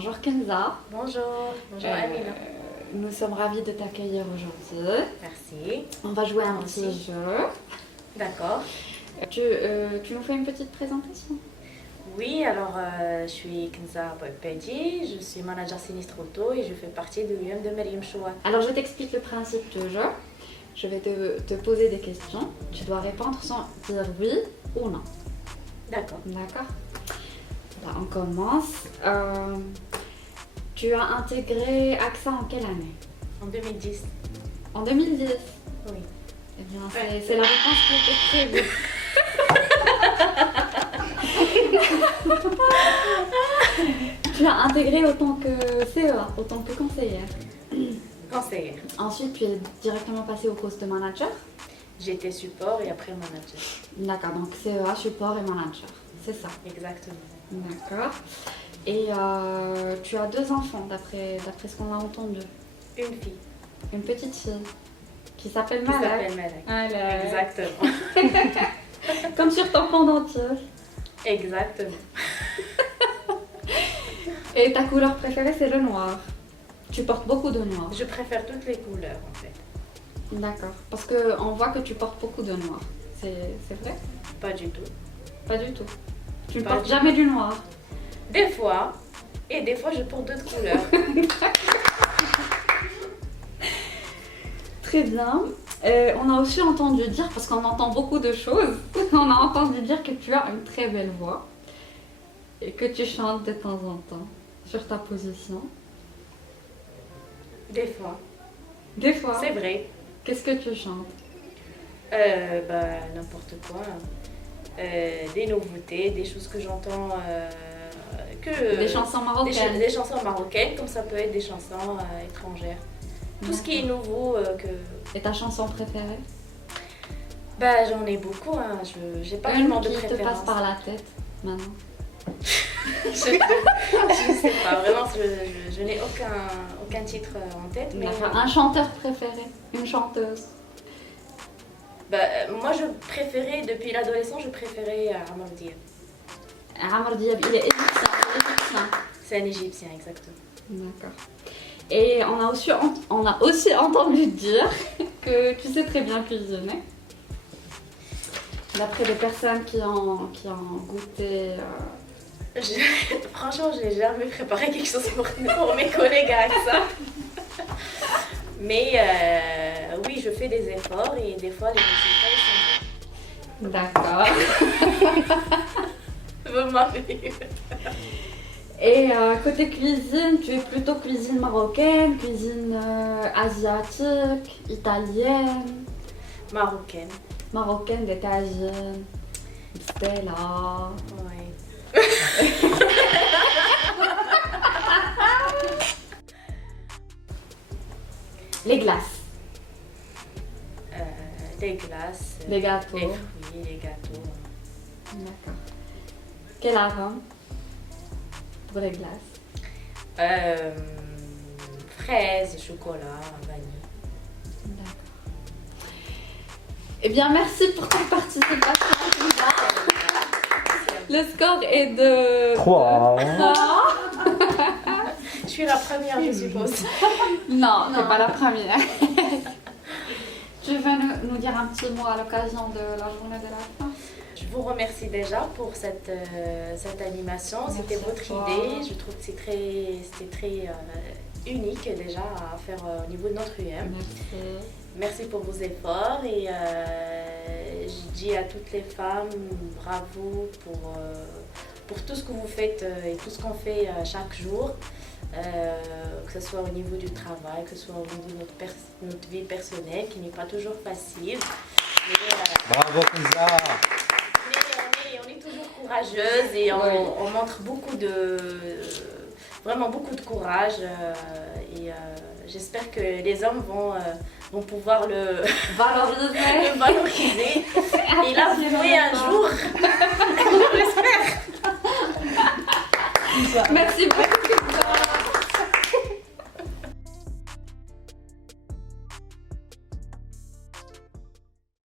Bonjour Kenza. Bonjour, bonjour Amina. Nous sommes ravis de t'accueillir aujourd'hui. Merci. On va jouer à un Moi petit aussi. jeu. D'accord. Tu nous fais une petite présentation? Oui, alors je suis Kenza Boepedi, je suis manager sinistre auto et je fais partie de l'UM de Mariam Choua. Alors je t'explique le principe du jeu. Je vais te poser des questions. Tu dois répondre sans dire oui ou non. D'accord. D'accord? Là, on commence. Tu as intégré AXA en quelle année? En 2010. En 2010. Oui. Eh bien, c'est la réponse qui était prévue. Tu as intégré autant que CEA, autant que conseillère. Conseillère. Ensuite, tu es directement passé au poste de manager. J'étais support et après manager. D'accord, donc CEA, support et manager. C'est ça. Exactement. D'accord. Et tu as 2 enfants, d'après ce qu'on a entendu. Une fille. Une petite fille qui s'appelle Qui Malak. s'appelle Malak. Malak. Exactement. Comme sur ton pendentif. Exactement. Et ta couleur préférée, c'est le noir. Tu portes beaucoup de noir. Je préfère toutes les couleurs en fait. D'accord. Parce qu'on voit que tu portes beaucoup de noir. C'est vrai? Pas du tout. Pas du tout. Tu ne Pas portes du jamais du noir. Des fois, et des fois je porte d'autres couleurs. Très bien. On a aussi entendu dire, parce qu'on entend beaucoup de choses, on a entendu dire que tu as une très belle voix et que tu chantes de temps en temps sur ta position. Des fois. Des fois. C'est vrai. Qu'est-ce que tu chantes? N'importe quoi. Des nouveautés, des choses que j'entends Des chansons marocaines. des chansons marocaines, comme ça peut être des chansons étrangères. Tout ce qui est nouveau Et ta chanson préférée? j'en ai beaucoup, hein. J'ai pas Une vraiment de qui te préférence. passe par la tête maintenant. je sais pas, vraiment, je n'ai aucun titre en tête. Mais D'accord. Un chanteur préféré? Une chanteuse? moi, je préférais, depuis l'adolescence, je préférais Amar Diab. Amar Diab, il est égyptien. C'est un Égyptien, exactement. D'accord. Et on a aussi entendu dire que tu sais très bien cuisiner. D'après des personnes qui ont goûté. Franchement, je n'ai jamais préparé quelque chose pour mes collègues avec ça. Mais oui, je fais des efforts et des fois les résultats D'accord. sont bons. Vous m'avez. Et côté cuisine, tu es plutôt cuisine marocaine, cuisine asiatique, italienne, Marocaine. marocaine, des tagines, Stella. Ouais. Les glaces, Des glaces. les gâteaux. Les fruits, les gâteaux. D'accord. Quel arôme pour les glaces? Fraises, chocolat, vanille. D'accord. Eh bien, merci pour ta participation. Le score est de 3. Je suis la première, je suppose. Non, c'est pas la première. Tu veux nous dire un petit mot à l'occasion de la journée de la femme? Je vous remercie déjà pour cette animation. Merci C'était à votre toi. idée. Je trouve que c'était très unique déjà à faire au niveau de notre UM. Merci. Merci pour vos efforts et je dis à toutes les femmes bravo pour tout ce que vous faites et tout ce qu'on fait chaque jour, que ce soit au niveau du travail, que ce soit au niveau de notre vie personnelle qui n'est pas toujours facile. Mais, Bravo Kenza. mais on est toujours courageuse et on montre vraiment beaucoup de courage et j'espère que les hommes vont pouvoir le Valoriser. valoriser et l'avouer un